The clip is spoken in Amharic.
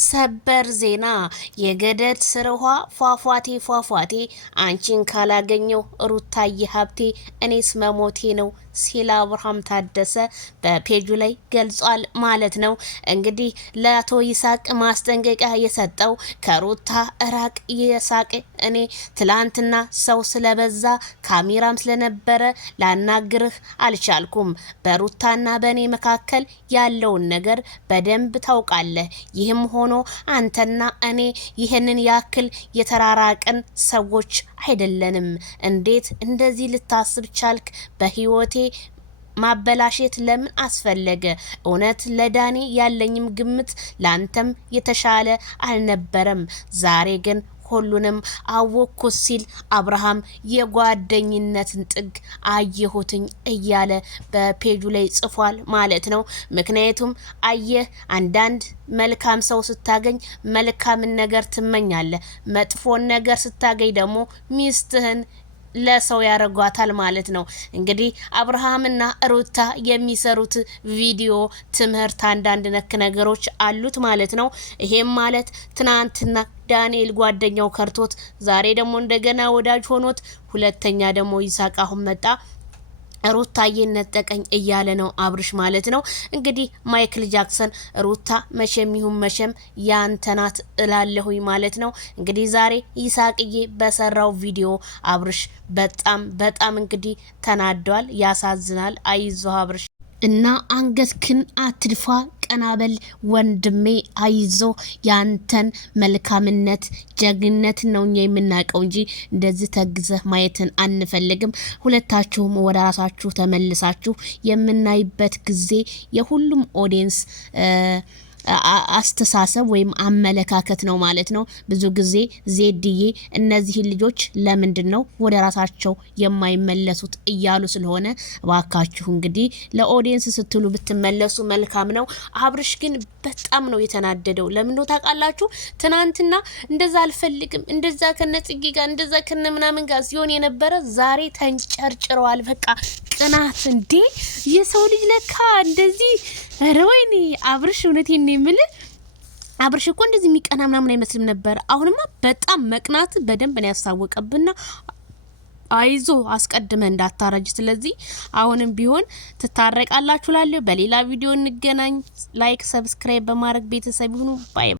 ሰበር ዜና የገደድ ስርዋ ፏፏቴ አንቺን ካላገኘው ሩታዬ ሀብቴ እኔስ መሞቴ ነው ሲል አብርሃም ታደሰ በፔጁ ላይ ገልጿል ማለት ነው። እንግዲህ ለአቶ ይሳቅ ማስጠንቀቂያ የሰጠው ከሩታ እራቅ ይሳቅ፣ እኔ ትላንትና ሰው ስለበዛ ካሜራም ስለነበረ ላናግርህ አልቻልኩም። በሩታና በእኔ መካከል ያለውን ነገር በደንብ ታውቃለህ። ይህም ሆኖ አንተና እኔ ይህንን ያክል የተራራቀን ሰዎች አይደለንም። እንዴት እንደዚህ ልታስብ ቻልክ? በህይወቴ ማበላሸት ለምን አስፈለገ? እውነት ለዳኒ ያለኝም ግምት ላንተም የተሻለ አልነበረም። ዛሬ ግን ሁሉንም አወኩት ሲል አብርሃም የጓደኝነትን ጥግ አየሁትኝ እያለ በፔጁ ላይ ጽፏል ማለት ነው። ምክንያቱም አየህ አንዳንድ መልካም ሰው ስታገኝ መልካምን ነገር ትመኛለህ፣ መጥፎን ነገር ስታገኝ ደግሞ ሚስትህን ለሰው ያረጓታል ማለት ነው። እንግዲህ አብርሃምና ሩታ የሚሰሩት ቪዲዮ ትምህርት አንዳንድ ነክ ነገሮች አሉት ማለት ነው። ይሄም ማለት ትናንትና ዳንኤል ጓደኛው ከርቶት ዛሬ ደግሞ እንደገና ወዳጅ ሆኖት ሁለተኛ ደግሞ ይሳቅ አሁን መጣ ሩታዬን ነጠቀኝ እያለ ነው አብርሽ ማለት ነው። እንግዲህ ማይክል ጃክሰን ሩታ መቼም ይሁን መቼም ያንተናት እላለሁኝ ማለት ነው። እንግዲህ ዛሬ ይሳቅዬ በሰራው ቪዲዮ አብርሽ በጣም እንግዲህ ተናዷል። ያሳዝናል። አይዞህ አብርሽ እና አንገትክን አትድፋ፣ ቀናበል ወንድሜ፣ አይዞ። ያንተን መልካምነት ጀግንነት ነው እኛ የምናውቀው እንጂ እንደዚህ ተግዘህ ማየትን አንፈልግም። ሁለታችሁም ወደ ራሳችሁ ተመልሳችሁ የምናይበት ጊዜ የሁሉም ኦዲየንስ አስተሳሰብ ወይም አመለካከት ነው ማለት ነው። ብዙ ጊዜ ዜድዬ እነዚህን ልጆች ለምንድን ነው ወደ ራሳቸው የማይመለሱት እያሉ ስለሆነ እባካችሁ እንግዲህ ለኦዲየንስ ስትሉ ብትመለሱ መልካም ነው። አብርሽ ግን በጣም ነው የተናደደው። ለምን ነው ታውቃላችሁ? ትናንትና እንደዛ አልፈልግም እንደዛ ከነጽጌ ጋር እንደዛ ከነ ምናምን ጋር ሲሆን የነበረ ዛሬ ተንጨርጭረዋል። በቃ ቅናት እንዴ! የሰው ልጅ ለካ እንደዚህ ረወይኒ አብርሽ እውነቴን ነው የምልህ። አብርሽ እኮ እንደዚህ የሚቀና ምናምን አይመስልም ነበር። አሁንማ በጣም መቅናት በደንብ ነው ያሳወቀብና አይዞ አስቀድመ እንዳታረጅ። ስለዚህ አሁንም ቢሆን ትታረቃላችሁ ላለሁ። በሌላ ቪዲዮ እንገናኝ። ላይክ ሰብስክራይብ በማድረግ ቤተሰብ ይሁኑ። ባይ